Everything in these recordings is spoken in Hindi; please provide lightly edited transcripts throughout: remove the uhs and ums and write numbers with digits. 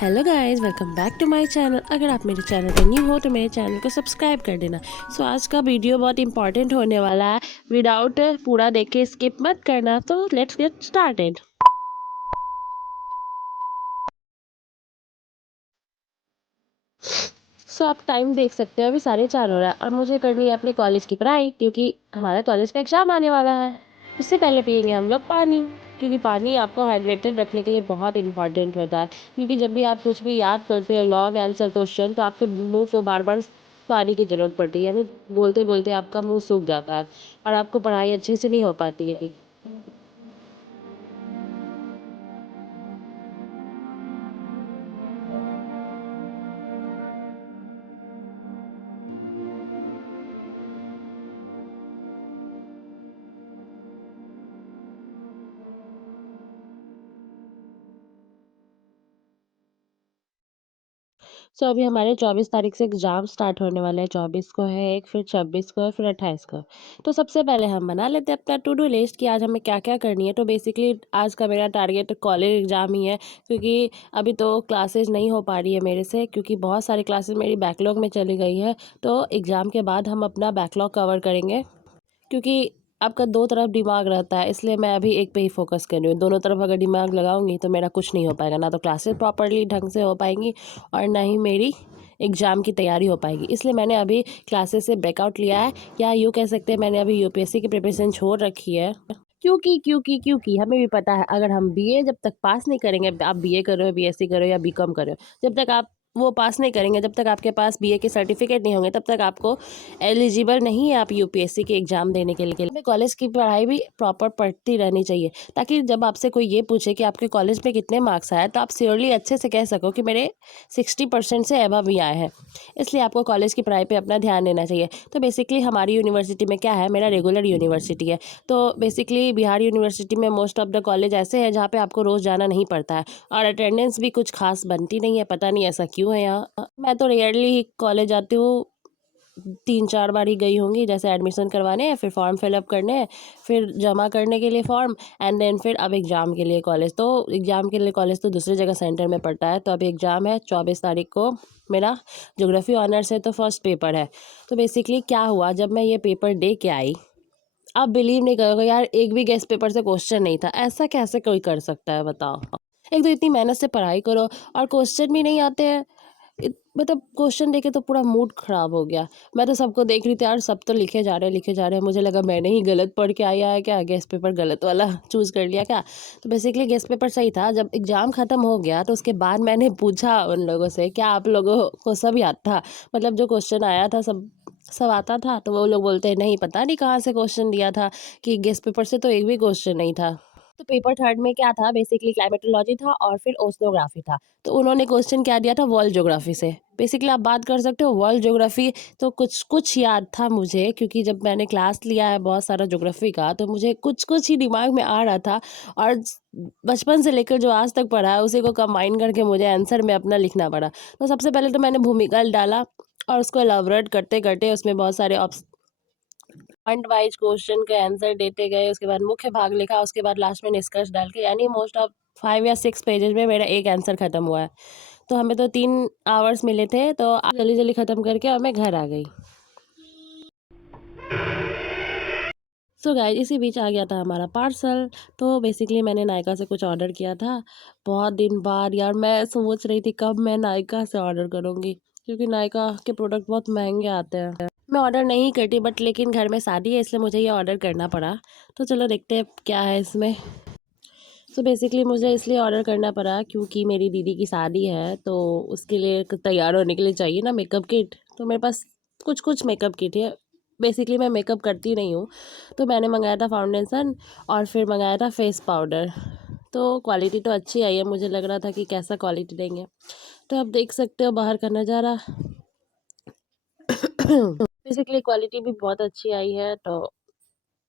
Hello guys, welcome back to my channel. अगर आप मेरे चैनल पे न्यू हो तो मेरे चैनल को सब्सक्राइब कर देना। आज का वीडियो बहुत इंपॉर्टेंट होने वाला है। विदाउट पूरा देख के स्किप मत करना। तो लेट्स गेट स्टार्टेड। आप टाइम देख सकते हो, अभी 4:30 हो रहा है और मुझे करनी है अपनी कॉलेज की पढ़ाई, क्योंकि हमारे कॉलेज का एग्जाम आने वाला है। उससे पहले पियेंगे हम लोग पानी, क्योंकि पानी आपको हाइड्रेटेड रखने के लिए बहुत इंपॉर्टेंट होता है। क्योंकि जब भी आप कुछ भी याद करते हो, लॉन्ग आंसर क्वेश्चन, तो आपके मुंह को बार बार पानी की जरूरत पड़ती है, यानी बोलते बोलते आपका मुंह सूख जाता है और आपको पढ़ाई अच्छे से नहीं हो पाती है। अभी हमारे 24 तारीख से एग्ज़ाम स्टार्ट होने वाले हैं। 24 को है एक, फिर 26 को है, फिर 28 को। तो सबसे पहले हम बना लेते हैं अपना टू डू लिस्ट कि आज हमें क्या-क्या करनी है। तो बेसिकली आज का मेरा टारगेट कॉलेज एग्ज़ाम ही है, क्योंकि अभी तो क्लासेस नहीं हो पा रही है मेरे से, क्योंकि बहुत सारी क्लासेस मेरी बैकलॉग में चली गई है। तो एग्ज़ाम के बाद हम अपना बैकलॉग कवर करेंगे, क्योंकि आपका दो तरफ दिमाग रहता है, इसलिए मैं अभी एक पे ही फोकस कर रही हूँ। दोनों तरफ अगर दिमाग लगाऊंगी तो मेरा कुछ नहीं हो पाएगा, ना तो क्लासेस प्रॉपरली ढंग से हो पाएंगी और ना ही मेरी एग्ज़ाम की तैयारी हो पाएगी। इसलिए मैंने अभी क्लासेस से बैकआउट लिया है, या यूँ कह सकते हैं मैंने अभी यूपीएससी की प्रिपरेशन छोड़ रखी है। क्योंकि हमें भी पता है, अगर हम बीए जब तक पास नहीं करेंगे, आप बीए कर रहे हो, बीएससी कर रहे हो या बीकॉम कर रहे हो, जब तक आप वो पास नहीं करेंगे, जब तक आपके पास बीए के सर्टिफिकेट नहीं होंगे, तब तक आपको एलिजिबल नहीं है आप यूपीएससी के एग्ज़ाम देने के लिए। हमें कॉलेज की पढ़ाई भी प्रॉपर पढ़ती रहनी चाहिए, ताकि जब आपसे कोई ये पूछे कि आपके कॉलेज में कितने मार्क्स आए, तो आप श्योरली अच्छे से कह सको कि मेरे 60% से अबव ही आए हैं। इसलिए आपको कॉलेज की पढ़ाई पे अपना ध्यान देना चाहिए। तो बेसिकली हमारी यूनिवर्सिटी में क्या है, मेरा रेगुलर यूनिवर्सिटी है, तो बेसिकली बिहार यूनिवर्सिटी में मोस्ट ऑफ द कॉलेज ऐसे हैं जहाँ पे आपको रोज़ जाना नहीं पड़ता है और अटेंडेंस भी कुछ खास बनती नहीं है। पता नहीं ऐसा क्यों है यहाँ। मैं तो रेयरली ही कॉलेज जाती हूँ, 3-4 बार ही गई होंगी, जैसे एडमिशन करवाने हैं, फिर फॉर्म फिलअप करने हैं, फिर जमा करने के लिए फॉर्म, एंड देन फिर अब एग्ज़ाम के लिए कॉलेज। तो एग्ज़ाम के लिए कॉलेज तो दूसरी जगह सेंटर में पड़ता है। तो अभी एग्ज़ाम है 24 तारीख को, मेरा ज्योग्राफी ऑनर्स है, तो फर्स्ट पेपर है। तो बेसिकली क्या हुआ, जब मैं ये पेपर दे के आई, आप बिलीव नहीं करोगे यार, एक भी गेस्ट पेपर से क्वेश्चन नहीं था। ऐसा कैसे कोई कर सकता है बताओ। एक तो इतनी मेहनत से पढ़ाई करो और क्वेश्चन भी नहीं आते हैं। मतलब क्वेश्चन देखे तो पूरा मूड खराब हो गया। मैं तो सबको देख रही थी यार, सब तो लिखे जा रहे हैं लिखे जा रहे हैं, मुझे लगा मैंने ही गलत पढ़ के आया है क्या, गेस्ट पेपर गलत वाला चूज़ कर लिया क्या। तो बेसिकली गेस्ट पेपर सही था। जब एग्ज़ाम ख़त्म हो गया तो उसके बाद मैंने पूछा उन लोगों से, क्या आप लोगों को सब याद था, मतलब जो क्वेश्चन आया था सब सब आता था। तो वो लोग बोलते हैं नहीं, पता नहीं कहाँ से क्वेश्चन दिया था, कि गेस्ट पेपर से तो एक भी क्वेश्चन नहीं था। तो पेपर थर्ड में क्या था, बेसिकली क्लाइमेटोलॉजी था और फिर ओशनोग्राफी था। तो उन्होंने क्वेश्चन क्या दिया था, वर्ल्ड ज्योग्राफी से। बेसिकली आप बात कर सकते हो वर्ल्ड ज्योग्राफी। तो कुछ कुछ याद था मुझे, क्योंकि जब मैंने क्लास लिया है बहुत सारा ज्योग्राफी का, तो मुझे कुछ कुछ ही दिमाग में आ रहा था। और बचपन से लेकर जो आज तक पढ़ा है उसी को कंबाइन करके मुझे आंसर में अपना लिखना पड़ा। तो सबसे पहले तो मैंने भूमिका डाला और उसको एलाबोरेट करते करते उसमें बहुत सारे पॉइंट वाइज क्वेश्चन के आंसर देते गए, उसके बाद मुख्य भाग लिखा, उसके बाद लास्ट में निष्कर्ष डाल के, यानी मोस्ट ऑफ 5 या 6 पेजेस में मेरा एक आंसर खत्म हुआ है। तो हमें तो 3 आवर्स मिले थे, तो जल्दी जल्दी खत्म करके और मैं घर आ गई। गाइस, इसी बीच आ गया था हमारा पार्सल। तो बेसिकली मैंने नायका से कुछ ऑर्डर किया था। बहुत दिन बाद यार, मैं सोच रही थी कब मैं नायका से ऑर्डर करूँगी, क्योंकि नायका के प्रोडक्ट बहुत महंगे आते हैं। मैं ऑर्डर नहीं करती, बट लेकिन घर में शादी है इसलिए मुझे ये ऑर्डर करना पड़ा। तो चलो देखते हैं क्या है इसमें। बेसिकली मुझे इसलिए ऑर्डर करना पड़ा क्योंकि मेरी दीदी की शादी है, तो उसके लिए तैयार होने के लिए चाहिए ना मेकअप किट। तो मेरे पास कुछ कुछ मेकअप किट है। बेसिकली मैं मेकअप करती नहीं हूँ। तो मैंने मंगाया था फाउंडेशन और फिर मंगाया था फेस पाउडर। तो क्वालिटी तो अच्छी आई है, मुझे लग रहा था कि कैसा क्वालिटी देंगे। तो आप देख सकते हो बाहर का नज़ारा। बेसिकली क्वालिटी भी बहुत अच्छी आई है, तो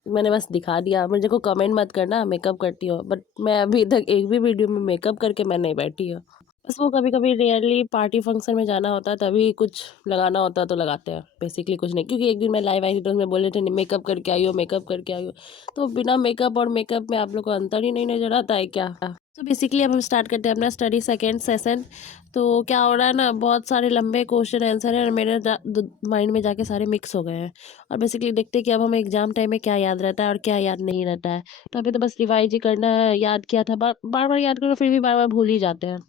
मैंने बस दिखा दिया। मुझे को कमेंट मत करना मेकअप करती हो, बट मैं अभी तक एक भी वीडियो में मेकअप करके मैं नहीं बैठी हूँ। बस वो कभी-कभी रेयरली पार्टी फंक्शन में जाना होता है तभी कुछ लगाना होता है तो लगाते हैं, बेसिकली कुछ नहीं। क्योंकि एक दिन मैं लाइव आई थी तो उसमें बोल रहे थे मेकअप करके आई हो, मेकअप करके आई हो। तो बिना मेकअप और मेकअप में आप लोग को अंतर ही नहीं नज़र आता है क्या? तो बेसिकली अब हम स्टार्ट करते हैं अपना स्टडी सेकेंड सेशन। तो क्या हो रहा है ना, बहुत सारे लंबे क्वेश्चन आंसर है और मेरे माइंड में जाके सारे मिक्स हो गए हैं। और बेसिकली देखते हैं कि अब हमें एग्जाम टाइम में क्या याद रहता है और क्या याद नहीं रहता है। तो अभी तो बस रिवाइज ही करना है, याद किया था बार बार बार याद करो फिर भी बार बार भूल ही जाते हैं।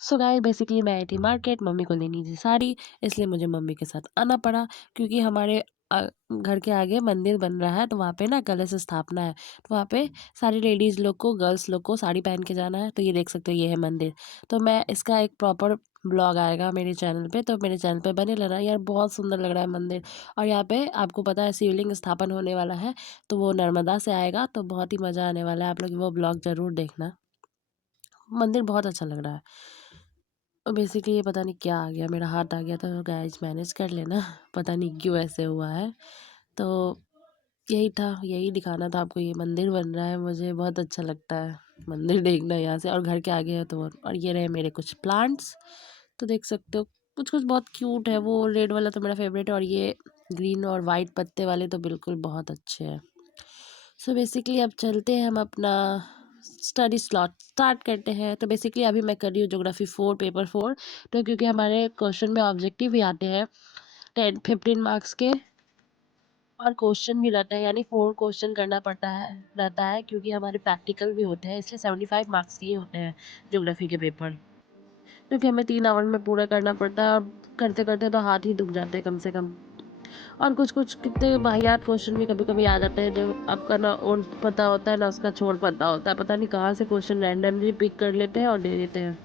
सो गाइस बेसिकली मैं आई थी मार्केट, मम्मी को लेनी थी साड़ी, इसलिए मुझे मम्मी के साथ आना पड़ा। क्योंकि हमारे घर के आगे मंदिर बन रहा है तो वहाँ पे ना कलश स्थापना है। तो वहाँ पे सारी लेडीज़ लोग को, गर्ल्स लोग को साड़ी पहन के जाना है। तो ये देख सकते हो, ये है मंदिर। तो मैं इसका एक प्रॉपर ब्लॉग आएगा मेरे चैनल पे, तो मेरे चैनल पे बने रहना यार, बहुत सुंदर लग रहा है मंदिर। और यहाँ पे आपको पता है शिवलिंग स्थापन होने वाला है, तो वो नर्मदा से आएगा, तो बहुत ही मज़ा आने वाला है। आप लोग वो ब्लॉग ज़रूर देखना। मंदिर बहुत अच्छा लग रहा है। बेसिकली ये पता नहीं क्या आ गया, मेरा हाथ आ गया, तो गाइस मैनेज कर लेना। पता नहीं क्यों ऐसे हुआ है। तो यही था, यही दिखाना था आपको। ये मंदिर बन रहा है, मुझे बहुत अच्छा लगता है मंदिर देखना यहाँ से। और घर के आगे है तो और ये रहे मेरे कुछ प्लांट्स, तो देख सकते हो कुछ कुछ बहुत क्यूट है। वो रेड वाला तो मेरा फेवरेट है, और ये ग्रीन और वाइट पत्ते वाले तो बिल्कुल बहुत अच्छे हैं। सो बेसिकली अब चलते हैं हम अपना स्टडी स्लॉट स्टार्ट करते हैं। तो बेसिकली अभी मैं कर रही हूँ ज्योग्राफी 4 पेपर 4। तो क्योंकि हमारे क्वेश्चन में ऑब्जेक्टिव भी आते हैं 10-15 मार्क्स के, और क्वेश्चन भी रहता है, यानी 4 क्वेश्चन करना पड़ता है रहता है। क्योंकि हमारे प्रैक्टिकल भी होते हैं, इसलिए 75 मार्क्स के ही होते हैं ज्योग्राफी के पेपर। क्योंकि हमें 3 आवर में पूरा करना पड़ता है, और करते करते तो हाथ ही दुख जाते हैं कम से कम। और कुछ कुछ कितने वाहियात क्वेश्चन भी कभी कभी आ जाते हैं, जो आपका ना ओन पता होता है ना उसका छोड़ पता होता है। पता नहीं कहाँ से क्वेश्चन रैंडमली पिक कर लेते हैं और दे देते हैं।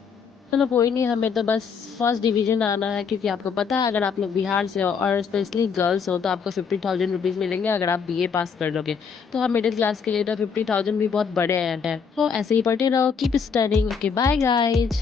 चलो कोई नहीं, हमें तो बस फर्स्ट डिवीजन आना है। क्योंकि आपको पता है, अगर आप लोग बिहार से हो और स्पेशली गर्ल्स हो, तो आपको 50,000 रुपीज़ मिलेंगे अगर आप बीए पास कर लोगे। तो हम मिडिल क्लास के लिए तो 50,000 भी बहुत बड़े हैं। तो ऐसे ही पढ़ते रहो, keep studying. Okay bye guys.